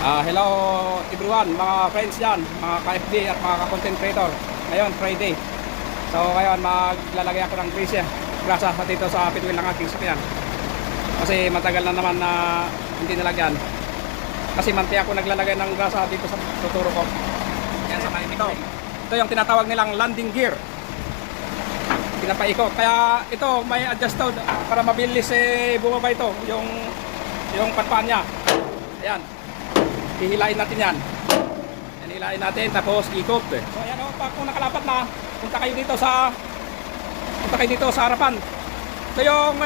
Hello everyone, mga friends dyan, mga ka-FB at mga ka-content creator. Ngayon, Friday. So ngayon, maglalagay ako ng grasa dito sa pitwheel ng aking sakyan. Kasi matagal na naman na hindi nalagyan. Kasi manti ako naglalagay ng grasa dito sa tuturo ko. Yan sa may ito. Ito yung tinatawag nilang landing gear. Pinapaikot. Kaya ito may adjust para mabilis bumaba ito. Yung panpaan niya. Ayan. Hihilain natin yan. Hihilain natin tapos ikot. So ayan o, pag kung nakalapat na, punta kayo dito sa harapan. So yung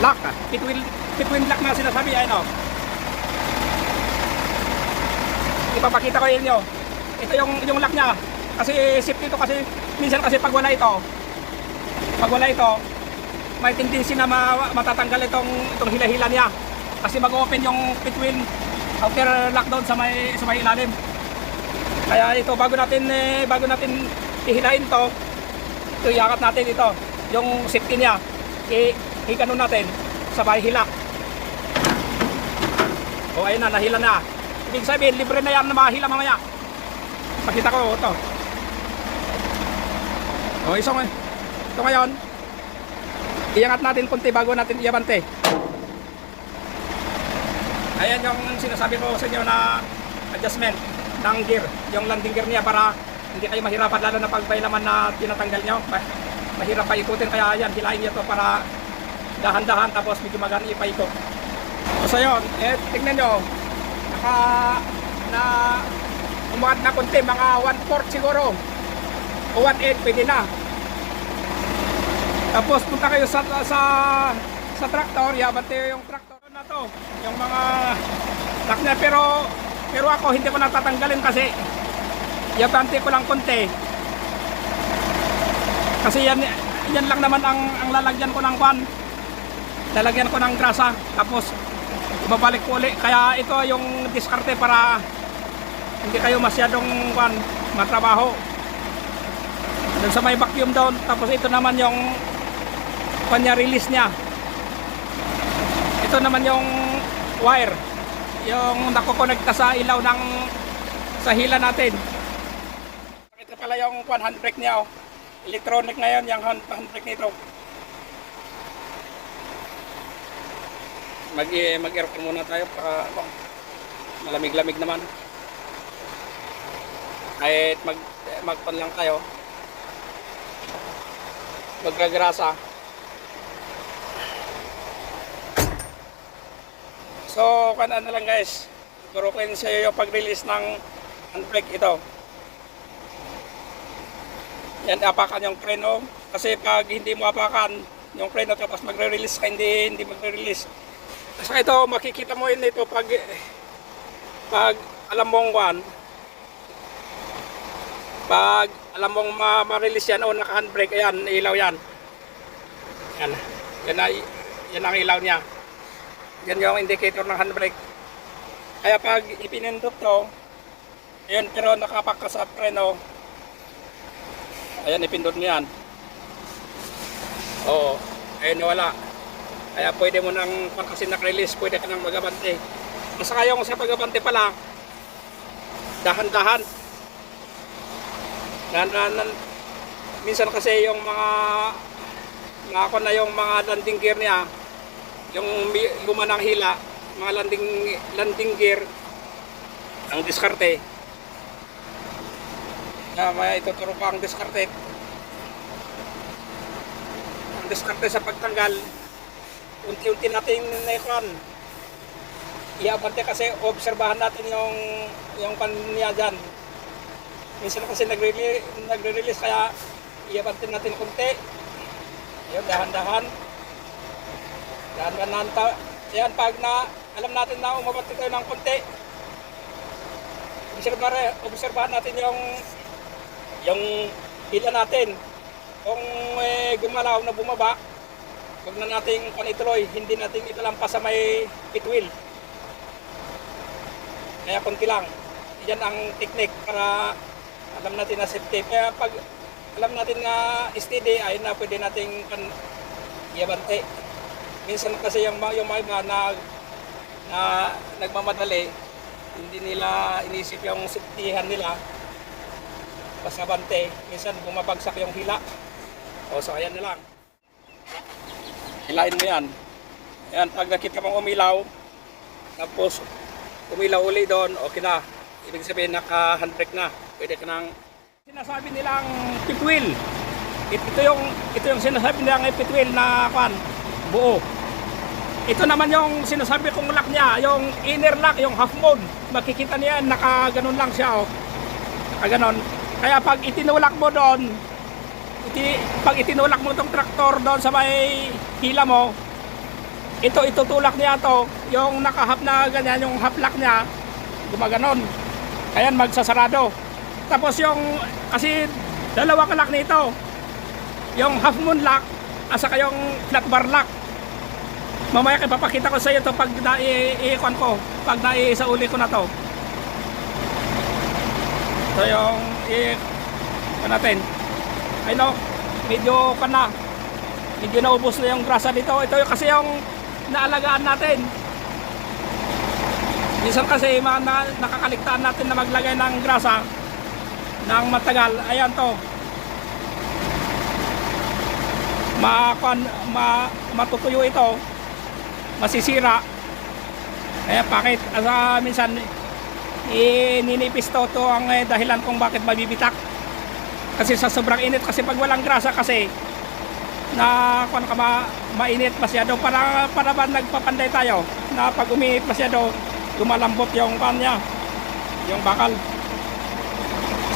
lock, between lock na sinasabi, ayan o. Ipapakita ko inyo. Ito yung lock niya. Kasi safety ito, kasi minsan kasi pag wala ito, may tendency na matatanggal itong hila-hila niya. Kasi mag-open yung between outer lock down sa may ilalim. Kaya ito bago natin ihilain ito iangat natin ito, yung safety niya. Hikanon natin sa may hila. O ayun na, nahila na. Ibig sabihin, libre na yan na mahila mamaya. Pakita ko ito. O ito ngayon, iangat natin konti bago natin iabante. Ayan yung sinasabi ko sa inyo na adjustment ng gear, yung landing gear niya para hindi kayo mahirapan, lalo na pag may laman na tinatanggal nyo. Mahirap pa ikutin, kaya ayan, hilain nyo to para dahan-dahan tapos medyo magaan ipaikot. So yun, tingnan nyo, umangat na konti, mga 1/4 siguro o 1/8 pwede na. Tapos punta kayo sa tractor, iabante yung tractor na to, yung mga lock niya, pero ako hindi ko natatanggalin kasi iabante ko lang konti. Kasi yan lang naman ang lalagyan ko ng lalagyan ko ng grasa, tapos babalik ko ulit. Kaya ito yung diskarte para hindi kayo masyadong matrabaho. Doon sa may vacuum down, tapos ito naman yung release niya. Ito naman yung wire, yung nakokonekta sa ilaw sa hila natin. Ito pala yung handbrake niya, oh. Electronic ngayon yung handbrake nito. Mag-aircon muna tayo para malamig-lamig naman. Kahit magpan lang tayo, magkagrasa. So, ano lang guys, turukin sa iyo yung pag-release ng handbrake ito. Yan, apakan yung preno. Kasi pag hindi mo apakan yung preno tapos magre-release ka, hindi magre-release. So ito, makikita mo yun ito pag alam mong pag alam mong ma-release yan o naka-handbrake, ayan, ilaw yan. Yan ang ilaw niya. Yan yung indicator ng handbrake. Kaya pag ipinindot to, ayun, pero nakapak ka sa preno, ayan, ipindot mo yan. Oo, ayun, wala. Kaya pwede mo nang, kasi nak-release, pwede ka nang mag-abante. Masaka yung sa pag-abante pala, dahan-dahan. Minsan kasi yung mga yung mga landing gear niya, yung luma ng hila, mga landing gear, ang diskarte. May ituturo pa ang diskarte. Ang diskarte sa pagtanggal, unti-unti natin iabante, kasi obserbahan natin yung niya dyan. Minsan kasi nagre-release, kaya iabante natin konti. Ayun, dahan-dahan. Yan, pag alam natin na umabante tayo ng konti, obserbahan natin yung hila natin. Kung gumalaw na bumaba, huwag na nating ituloy, hindi natin italampas sa may pitwheel. Kaya konti lang. Yan ang technique para alam natin na safety. Kaya pag alam natin na steady, ay na pwede nating iabante. Minsan kasi yung mga iba na nagmamadali, hindi nila inisip yung safetyhan nila. Pasabante, minsan bumabagsak yung hila. O so ayan na lang. Hilain mo yan. Ayan, pag nakita mong umilaw, tapos umilaw uli doon, okay na. Ibig sabihin naka-handbrake na. Pwede ka nang sinasabi nilang pit wheel. Ito yung sinasabi nilang pit wheel na buo. Ito naman yung sinasabi kong lock niya, yung inner lock, yung half moon. Makikita niya, naka-ganon lang siya. Naka-ganon. Kaya pag itinulak mo doon, pag itinulak mo itong traktor doon sa may hila mo, itutulak niya to, yung naka-half na ganyan, yung half lock niya, gumaganon. Ayan, magsasarado. Tapos kasi dalawa ka lock nito. Yung half moon lock, asa yung flat bar lock. Mamaya ipapakita ko sa iyo to pag i-ikon ko, pag naisauli ko na to. So yung natin. Ay no, medyo naubos na yung grasa dito. Ito kasi yung naalagaan natin. Minsan kasi nakakaligtaan natin na maglagay ng grasa ng matagal. Ayan to. Matutuyo ito. Masisira. Kaya bakit minsan ininipis to ang dahilan kung bakit mabibitak. Kasi sa sobrang init, kasi pag walang grasa kasi na mainit masyado, para ba nagpapanday tayo na pag umiinit masyado lumalambot yung kanya, yung bakal.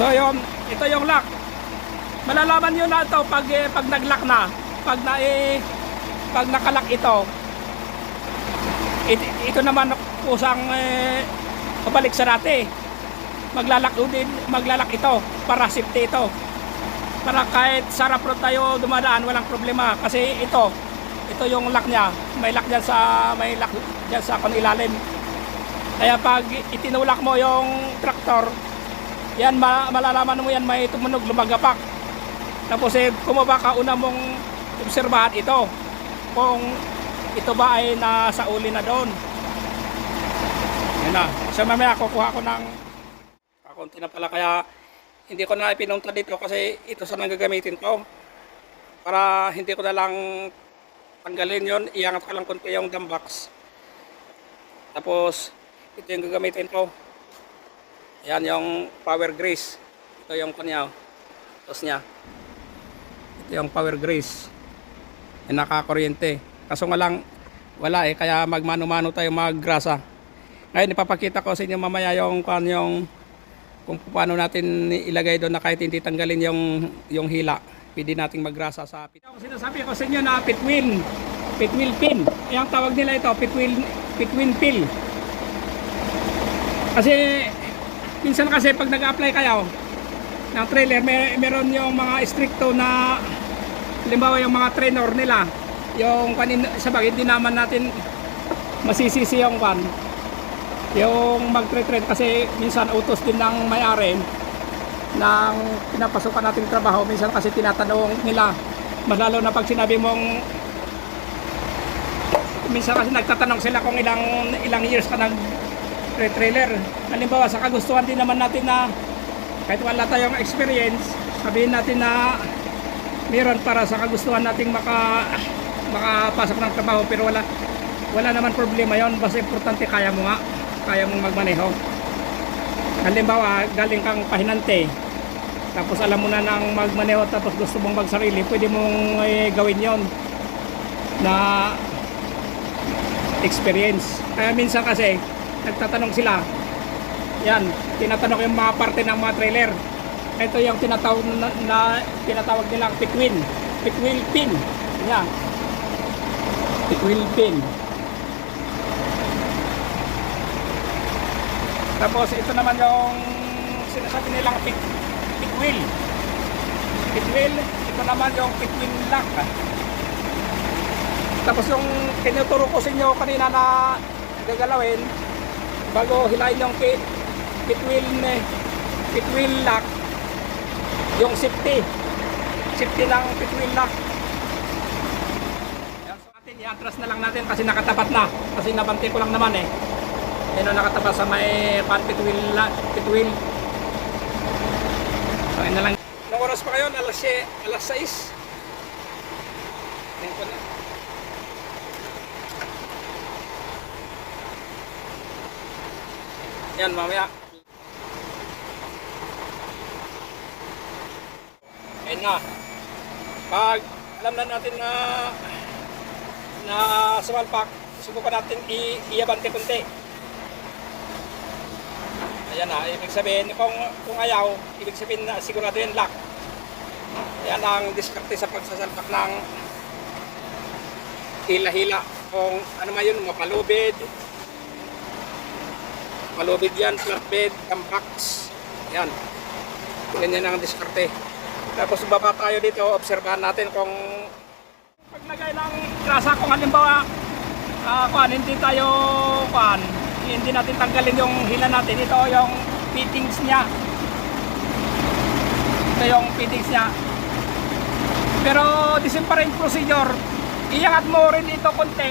So ito yung lock. Malalaman nyo na ito pag nag-lock na, pag nakalock ito naman kusang pabalik sa dati. Maglalak ito para safety ito. Para kahit sa rough road tayo dumadaan, walang problema kasi ito yung lock niya. May lock diyan sa ilalim. Kaya pag itinulak mo yung traktor, yan malalaman mo yan, may tumunog, lumagapak. Tapos kumaba ka, una mong obserbahan ito. Kung ito ba ay nasa uli na doon. Yan na. So mamaya kukuha ko ng kakunti na pala, kaya hindi ko na ipinunta dito kasi ito sa nagagamitin ko. Para hindi ko na lang tanggalin yon, iangat ko lang kunti yung dam box. Tapos ito yung gagamitin ko. Yan yung power grease. Ito yung kanya. Tapos niya. Ito yung power grease. Yung nakakuryente. Kaso nga lang wala kaya magmano-mano tayo maggrasa. Ngayon ipapakita ko sa inyo mamaya yung kung paano natin ilagay doon na kahit hindi tanggalin yung hila. Pwede nating maggrasa sa pit. Sinasabi ko sa inyo na pit wheel pin. Yung tawag nila ito, pit wheel pin. Kasi minsan kasi pag nag-apply kayo ng trailer, meron yung mga stricto na halimbawa yung mga trainer nila, yung sa bagay hindi naman natin masisisi yung magtre-train kasi minsan utos din ng may-ari ng pinapasukan nating trabaho. Minsan kasi tinatanong nila, mas lalo na pag sinabi mong, minsan kasi nagtatanong sila kung ilang years ka nag-trailer. Halimbawa sa kagustuhan din naman natin na kahit wala tayong experience, sabihin natin na meron para sa kagustuhan nating makapasok ng trabaho, pero wala naman problema yon. Basta importante kaya mong magmaneho. Halimbawa galing kang pahinante, tapos alam mo na nang magmaneho, tapos gusto mong magsarili, pwede mong gawin yon na experience. Kaya minsan kasi nagtatanong sila, yan, tinatanong yung mga parte ng mga trailer. Ito yung tinatawag nilang pit wheel pin. Yan, pit wheel pin. Tapos ito naman yung sinasabi nilang pit wheel. Ito naman yung pit wheel lock. Tapos yung tinuturo ko sa inyo kanina na gagalawin bago hilahin yung pit wheel lock, yung safety ng pit wheel lock. Yan, so atin yan, i-atras na lang natin kasi nakatapat na. Kasi nabanti ko lang naman eh. Ayun, nakatapat sa may pit wheel. So, ayun na lang. Anong oras pa kayo? Alas 6. Tingnan ko na. Yan, mamaya. Ayun na. Pag alam na natin na sumalpak, subukan natin iabante kunti. Ayan na, ibig sabihin, kung ayaw, ibig sabihin na sigurado yung lock. Ayan ang diskarte sa pagsasalpak ng hila-hila. Kung ano man yun, mapalubid. Malubid yan, flatbed, tampax. Ayan. Ganyan ang diskarte. Tapos baba tayo dito, obserbahan natin kung paglagay ng grasa, kung halimbawa hindi natin tanggalin yung hila natin. Ito yung fittings niya. Ito yung fittings niya. Pero the same pa rin procedure. Iangat mo rin ito konti.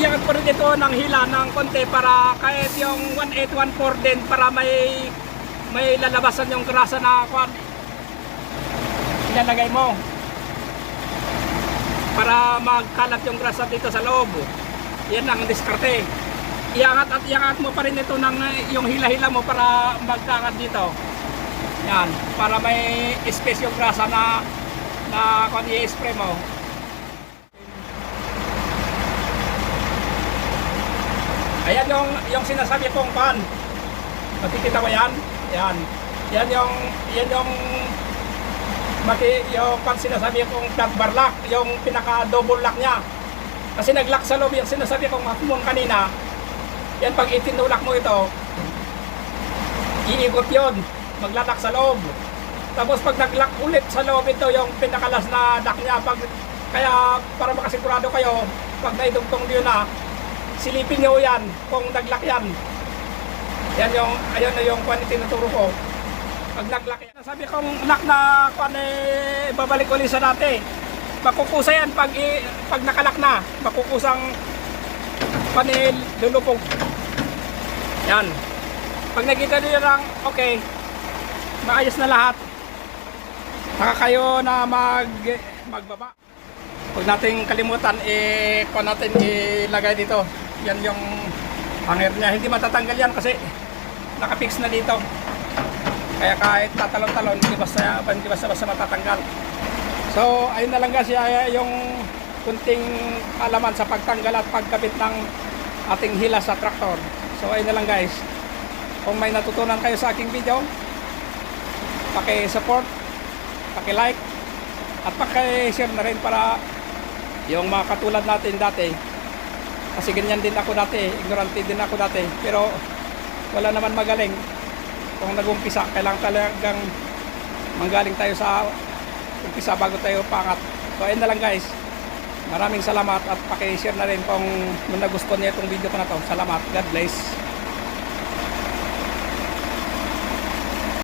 Iangat mo rin ito ng hila ng konti para kahit yung 1814 din para may lalabasan yung grasa na ilalagay mo para magkalat yung grasa dito sa loob. Yan ang diskarte. Iangat mo pa rin ito ng yung hila-hila mo para magkakat dito. Yan, para may space yung grasa na kung i-spray mo. Ayan yung sinasabi kong pan. Makikita ko yan. Yan. Yan yung pan sinasabi kong flat bar lock, yung pinaka double lock niya. Kasi nag-lock sa loob yung sinasabi kong hapon kanina. Yan, pag itinulak mo ito, iikot yun, maglalak sa loob. Tapos pag nag-lock ulit sa loob, ito yung pinakalas na lock niya. Kaya para makasigurado kayo, pag naidugtong nyo na, silipin nyo yan kung nag-lock yan. Ayun na yung kung tinuturo ko. Pag nag-lock yan, sabi kong lock na kung babalik ulit sa dati. Makukusa yan pag nakalak na, makukusang panel lulupog. Yan. Pag nakita nyo lang, okay, maayos na lahat. Saka kayo na magbaba. Huwag nating kalimutan, kung natin ilagay dito. Yan yung hanger niya. Hindi matatanggal yan kasi nakapix na dito. Kaya kahit tatalon-talon, hindi basta matatanggal. So, ayun na lang guys, yung kunting alaman sa pagtanggal at pagkabit ng ating hila sa traktor. So, ayun na lang guys. Kung may natutunan kayo sa aking video, paki-support, paki-like, at paki-share na rin para yung mga katulad natin dati. Kasi ganyan din ako dati, ignorante din ako dati. Pero wala naman magaling. Kung nag-umpisa, kailangan talagang manggaling tayo sa umpisa bago tayo pangat. So ayun na lang guys. Maraming salamat at paki-share na rin kung nagustuhan niyo itong video ko na to. Salamat. God bless.